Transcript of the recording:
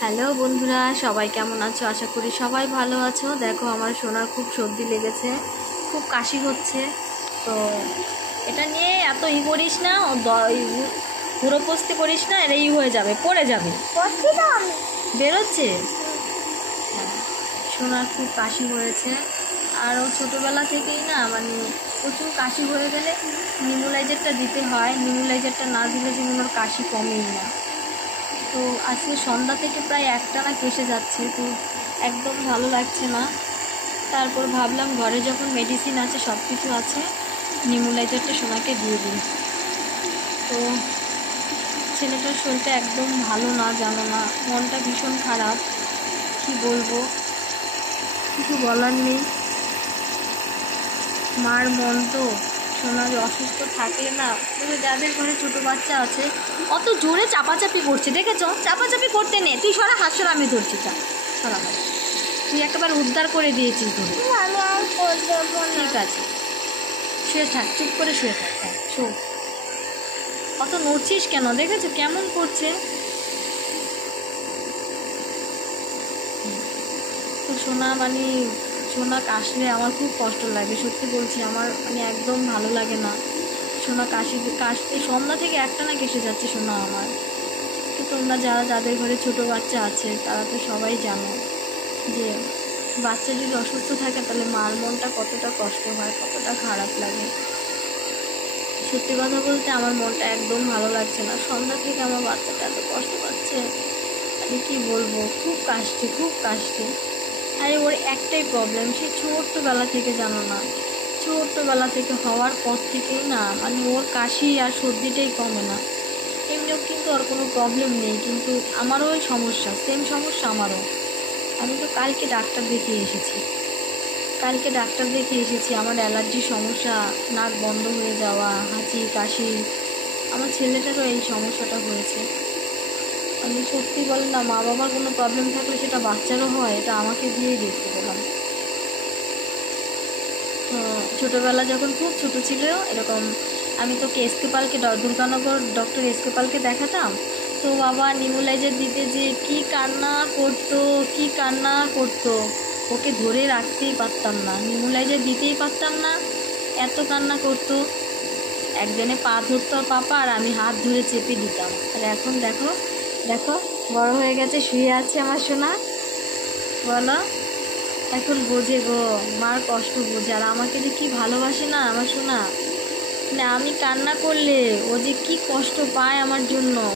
Hello বন্ধুরা, সবাই কেমন আছো? আশা করি সবাই ভালো আছো। দেখো আমার সোনার খুব সর্দি লেগেছে, খুব কাশি হচ্ছে। তো এটা নিয়ে এত করিস না, পুরো পোস্তে করিস না, এটা হয়ে যাবে, পড়ে যাবে, বেরোচ্ছে। হ্যাঁ, সোনার খুব কাশি হয়েছে। আর ও ছোটোবেলা থেকেই না মানে প্রচুর কাশি হয়ে গেলে নিমোলাইজারটা দিতে হয়। নিমোলাইজারটা না দিলে যেমন ওর কাশি কমেই না। তো আজকে সন্ধ্যা থেকে প্রায় একটানা কেসে যাচ্ছে, তো একদম ভালো লাগছে না। তারপর ভাবলাম ঘরে যখন মেডিসিন আছে, সব কিছু আছে, নিমোলাইজারটা সোনাকে দিয়ে দিই। তো ছেলেটার শরীরটা একদম ভালো না, জানো না, মনটা ভীষণ খারাপ। কি বলবো, কিছু বলার নেই। মার মন তো, সোনার অসুস্থ থাকলে না, যাদের ঘরে ছোটো বাচ্চা আছে অত জোরে চাপাচাপি করছে, দেখেছ? চাপাচাপি করতে নেই, তুই সরা হাত সরা, আমি ধরছি, সরা হাত। তুই একেবারে উদ্ধার করে দিয়েছিস ধরে। ঠিক আছে, শুয়ে থাক, চুপ করে শুয়ে থাক। হ্যাঁ, শো, অত নড়ছিস কেন? দেখেছো কেমন করছে? তো সোনা মানে সোনা কাশলে আমার খুব কষ্ট লাগে, সত্যি বলছি, আমার মানে একদম ভালো লাগে না। সোনা কাশতে সন্ধ্যা থেকে একটানা কেসে যাচ্ছে সোনা আমার। তো তোমরা যাদের ঘরে ছোটো বাচ্চা আছে তারা তো সবাই জানো যে বাচ্চা যদি অসুস্থ থাকে তাহলে মার মনটা কতটা কষ্ট হয়, কতটা খারাপ লাগে। সত্যি কথা বলতে আমার মনটা একদম ভালো লাগছে না। সন্ধ্যা থেকে আমার বাচ্চাটা এত কষ্ট পাচ্ছে, আমি কি বলবো, খুব কাশছে। আরে ওর একটাই প্রবলেম, সে ছোট্টবেলা থেকে, জানো না, ছোট্টবেলা থেকে হওয়ার পর থেকেই না মানে ওর কাশি আর সর্দিটাই কমে না। এমনিও কিন্তু আর কোনো প্রবলেম নেই, কিন্তু আমারও ওই সমস্যা, সেম সমস্যা আমারও। আমি তো কালকে ডাক্তার দেখিয়ে এসেছি। আমার অ্যালার্জির সমস্যা, নাক বন্ধ হয়ে যাওয়া, হাঁচি কাশি। আমার ছেলেটারও এই সমস্যাটা হয়েছে। আমি সত্যি বলেন না, মা বাবার কোনো প্রবলেম থাকলে সেটা বাচ্চারও হয়, এটা আমাকে দিয়েই দেখতে পেলাম। তো ছোটোবেলা যখন খুব ছোটো ছিল এরকম, আমি তোকে এসকে পালকে, দুর্গানগর ডক্টর এসকে পালকে দেখাতাম। তো বাবা নিমোলাইজার দিতে যে কি কান্না করতো, ওকে ধরে রাখতেই পারতাম না, নিমোলাইজার দিতেই পারতাম না, এত কান্না করতো। একজনে পা ধরতো আর পাপা, আর আমি হাত ধরে চেপে দিতাম। আর এখন দেখো বড় হয়ে গেছে, শুয়ে আছে আমার সোনা। বলো, এখন বোঝে গো, মার কষ্ট বোঝে। আর আমাকে যে কি ভালোবাসে না আমার সোনা, মানে আমি কান্না করলে ও যে কি কষ্ট পায় আমার জন্য।